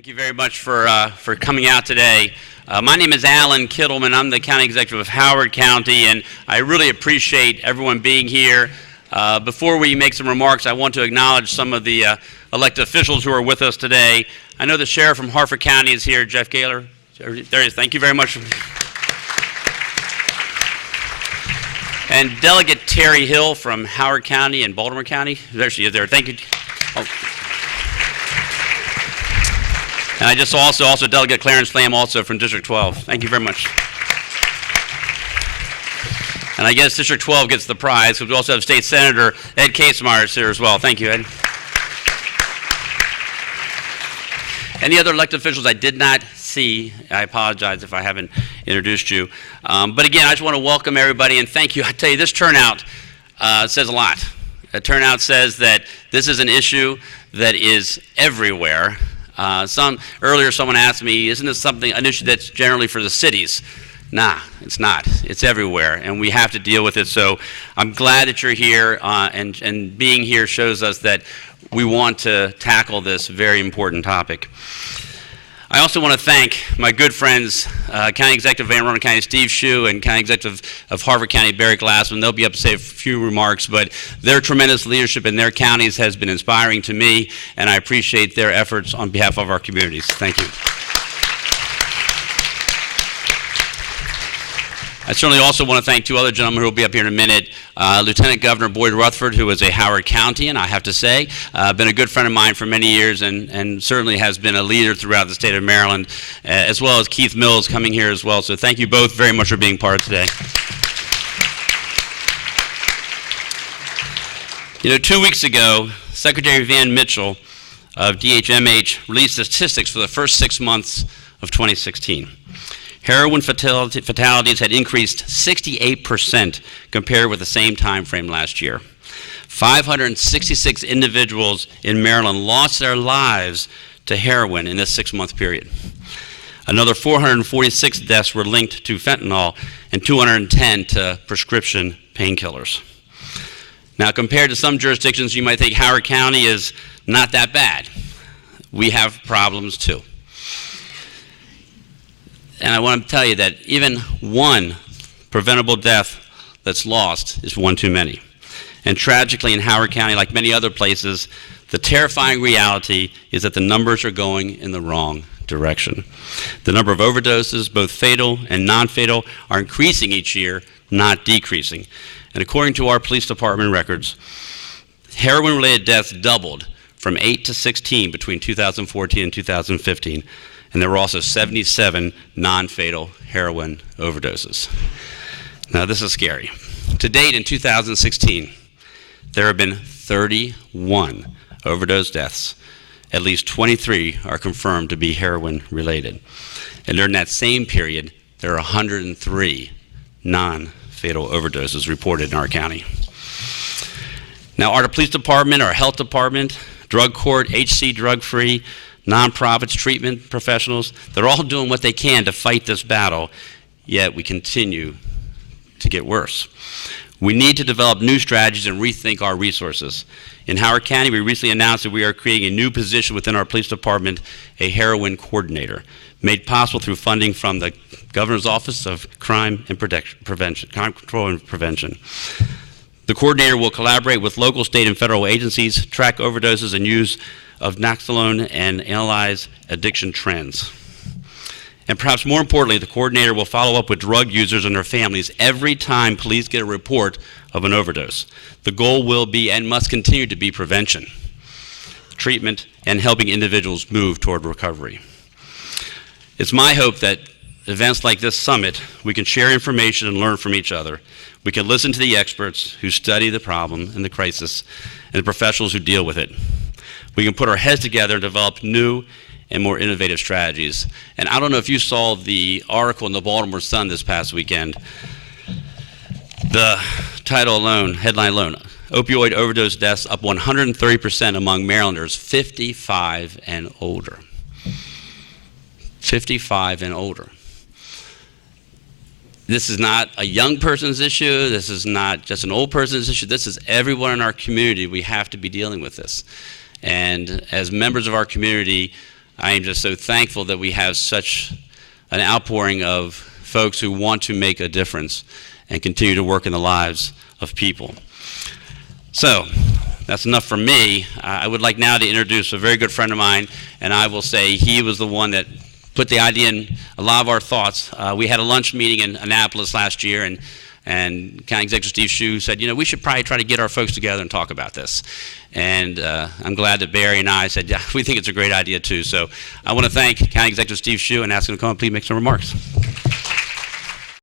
Thank you very much for coming out today. My name is Alan Kittleman. I'm the County Executive of Howard County, and I really appreciate everyone being here. Before we make some remarks, I want to acknowledge some of the elected officials who are with us today. I know the Sheriff from Harford County is here, Jeff Gaylor. There he is. Thank you very much. And Delegate Terry Hill from Howard County and Baltimore County. There she is there. Thank you. Oh. And I just also Delegate Clarence Lamb, also from District 12. Thank you very much. And I guess District 12 gets the prize, because we also have State Senator Ed Casemeyers here as well. Thank you, Ed. Any other elected officials I did not see? I apologize if I haven't introduced you. But again, I just want to welcome everybody and thank you. I tell you, this turnout says a lot. The turnout says that this is an issue that is everywhere. Earlier someone asked me, isn't this an issue that's generally for the cities? Nah, it's not. It's everywhere, and we have to deal with it. So I'm glad that you're here, and being here shows us that we want to tackle this very important topic. I also want to thank my good friends, County Executive of Anne Arundel County, Steve Shue, and County Executive of Harford County, Barry Glassman. They'll be up to say a few remarks, but their tremendous leadership in their counties has been inspiring to me, and I appreciate their efforts on behalf of our communities. Thank you. I certainly also want to thank two other gentlemen who will be up here in a minute. Lieutenant Governor Boyd Rutherford, who is a Howard County, and I have to say, been a good friend of mine for many years and certainly has been a leader throughout the state of Maryland, as well as Keith Mills coming here as well. So thank you both very much for being part of today. You know, 2 weeks ago, Secretary Van Mitchell of DHMH released statistics for the first 6 months of 2016. Heroin fatalities had increased 68% compared with the same time frame last year. 566 individuals in Maryland lost their lives to heroin in this 6-month period. Another 446 deaths were linked to fentanyl and 210 to prescription painkillers. Now, compared to some jurisdictions, you might think Howard County is not that bad. We have problems too. And I want to tell you that even one preventable death that's lost is one too many. And tragically in Howard County, like many other places, the terrifying reality is that the numbers are going in the wrong direction. The number of overdoses, both fatal and non-fatal, are increasing each year, not decreasing. And according to our police department records, heroin-related deaths doubled from 8 to 16 between 2014 and 2015. And there were also 77 non-fatal heroin overdoses. Now, this is scary. To date, in 2016, there have been 31 overdose deaths. At least 23 are confirmed to be heroin-related. And during that same period, there are 103 non-fatal overdoses reported in our county. Now, our police department, our health department, drug court, HC drug-free, nonprofits, treatment professionals, they're all doing what they can to fight this battle, yet we continue to get worse. We need to develop new strategies and rethink our resources. In Howard County, we recently announced that we are creating a new position within our police department, a heroin coordinator, made possible through funding from the Governor's Office of Crime Control and Prevention. The coordinator will collaborate with local, state, and federal agencies, track overdoses and use of naloxone, and analyze addiction trends. And perhaps more importantly, the coordinator will follow up with drug users and their families every time police get a report of an overdose. The goal will be and must continue to be prevention, treatment, and helping individuals move toward recovery. It's my hope that events like this summit, we can share information and learn from each other. We can listen to the experts who study the problem and the crisis and the professionals who deal with it. We can put our heads together and develop new and more innovative strategies. And I don't know if you saw the article in the Baltimore Sun this past weekend. The title alone, headline alone, opioid overdose deaths up 130% among Marylanders 55 and older. 55 and older. This is not a young person's issue. This is not just an old person's issue. This is everyone in our community. We have to be dealing with this. And as members of our community, I am just so thankful that we have such an outpouring of folks who want to make a difference and continue to work in the lives of people. So that's enough for me. I would like now to introduce a very good friend of mine, and I will say he was the one that put the idea in a lot of our thoughts. We had a lunch meeting in Annapolis last year, and County Executive Steve Shue said, we should probably try to get our folks together and talk about this. And I'm glad that Barry and I said, yeah, we think it's a great idea too. So I want to thank County Executive Steve Shue and ask him to come and please make some remarks.